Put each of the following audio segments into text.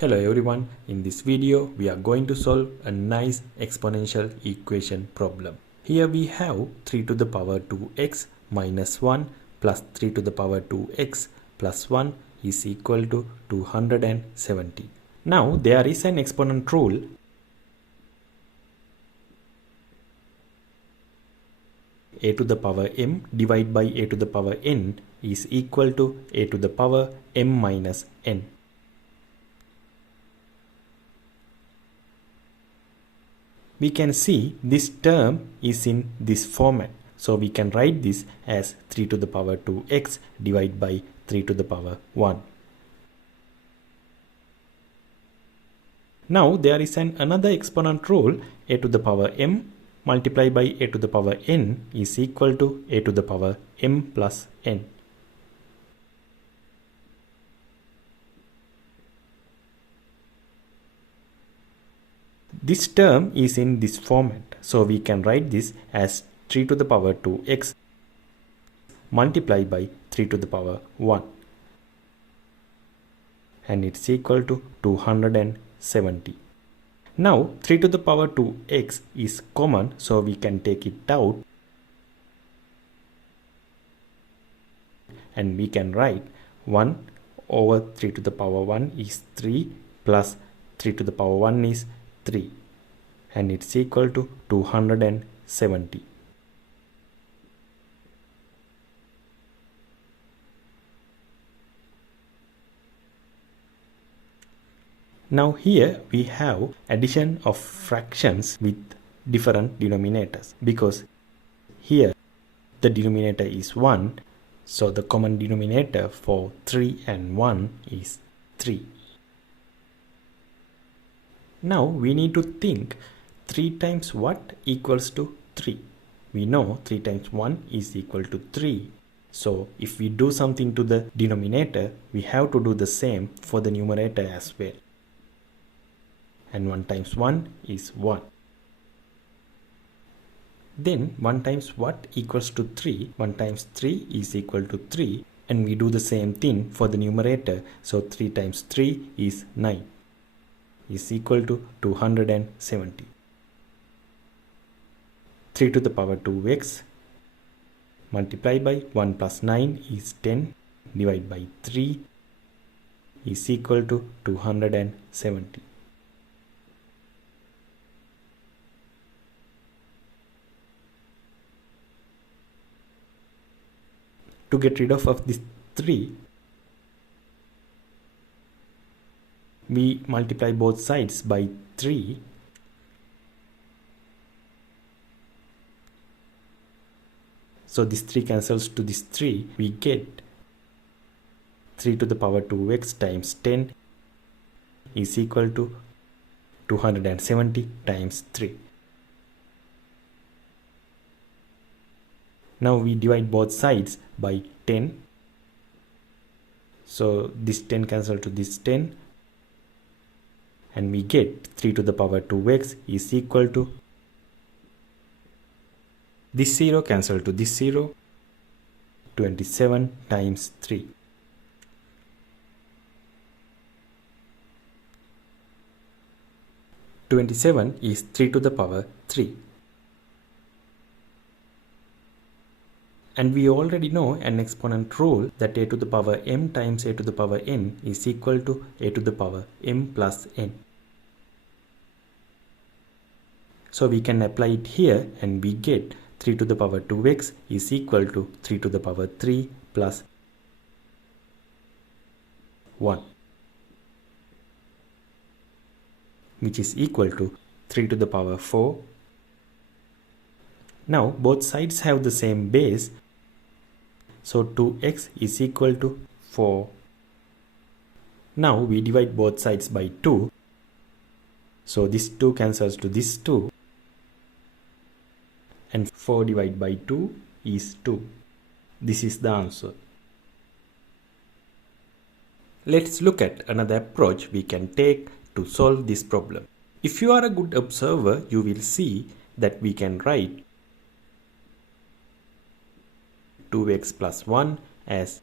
Hello everyone, in this video we are going to solve a nice exponential equation problem. Here we have 3 to the power 2x minus 1 plus 3 to the power 2x plus 1 is equal to 270. Now there is an exponent rule. A to the power m divided by a to the power n is equal to a to the power m minus n. We can see this term is in this format. So we can write this as 3 to the power 2x divided by 3 to the power 1. Now there is another exponent rule. A to the power m multiplied by a to the power n is equal to a to the power m plus n. This term is in this format, so we can write this as 3 to the power 2x multiplied by 3 to the power 1, and it's equal to 270. Now 3 to the power 2x is common, so we can take it out and we can write 1 over 3 to the power 1 is 3 plus 3 to the power 1 is 3, and it's equal to 270. Now here we have addition of fractions with different denominators, because here the denominator is 1, so the common denominator for 3 and 1 is 3. Now we need to think 3 times what equals to 3. We know 3 times 1 is equal to 3. So if we do something to the denominator, we have to do the same for the numerator as well. And 1 times 1 is 1. Then 1 times what equals to 3? 1 times 3 is equal to 3. And we do the same thing for the numerator. So 3 times 3 is 9. Is equal to 270. 3 to the power 2x multiplied by 1 plus 9 is 10 divided by 3 is equal to 270. To get rid of this 3, we multiply both sides by 3. So this 3 cancels to this 3. We get 3 to the power 2x times 10 is equal to 270 times 3. Now we divide both sides by 10. So this 10 cancels to this 10. And we get 3 to the power 2x is equal to this 0 cancel to this 0, 27 times 3. (27) is 3 to the power 3. And we already know an exponent rule that a to the power m times a to the power n is equal to a to the power m plus n. So we can apply it here and we get 3 to the power 2x is equal to 3 to the power 3 plus 1, which is equal to 3 to the power 4. Now both sides have the same base, so 2x is equal to 4. Now we divide both sides by 2, so this 2 cancels to this 2, and 4 divided by 2 is 2. This is the answer. Let's look at another approach we can take to solve this problem. If you are a good observer, you will see that we can write 2x plus 1 as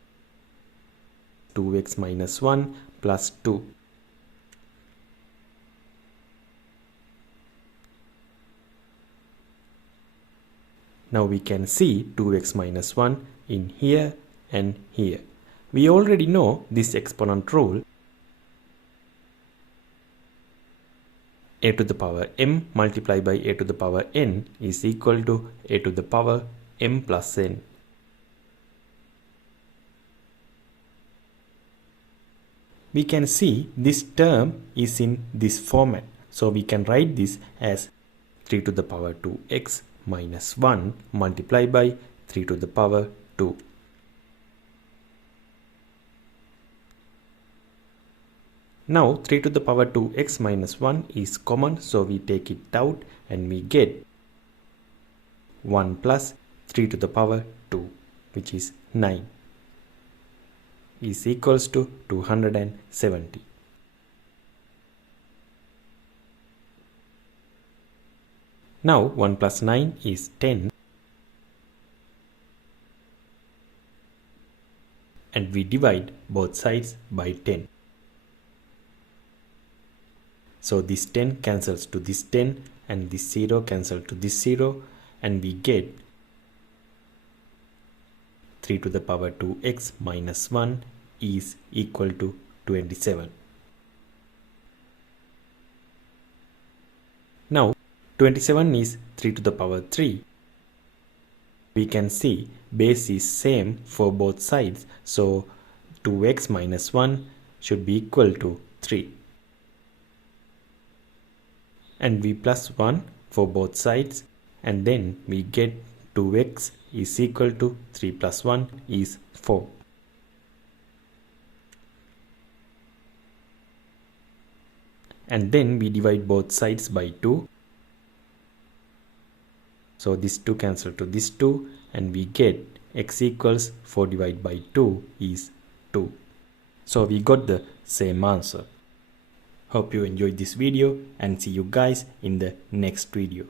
2x minus 1 plus 2. Now we can see 2x minus 1 in here and here. We already know this exponent rule. A to the power m multiplied by a to the power n is equal to a to the power m plus n. We can see this term is in this format. So we can write this as 3 to the power 2x minus 1 multiplied by 3 to the power 2. Now 3 to the power 2x minus 1 is common, so we take it out and we get 1 plus 3 to the power 2, which is 9, is equals to 270. Now 1 plus 9 is 10, and we divide both sides by 10. So this 10 cancels to this 10 and this 0 cancels to this 0, and we get 3 to the power 2x minus 1 is equal to 27. Now 27 is 3 to the power 3. We can see base is same for both sides, so 2x minus 1 should be equal to 3. And we plus 1 for both sides, and then we get 2x is equal to 3 plus 1 is 4. And then we divide both sides by 2. So this 2 cancel to this 2, and we get x equals 4 divided by 2 is 2. So we got the same answer. Hope you enjoyed this video and see you guys in the next video.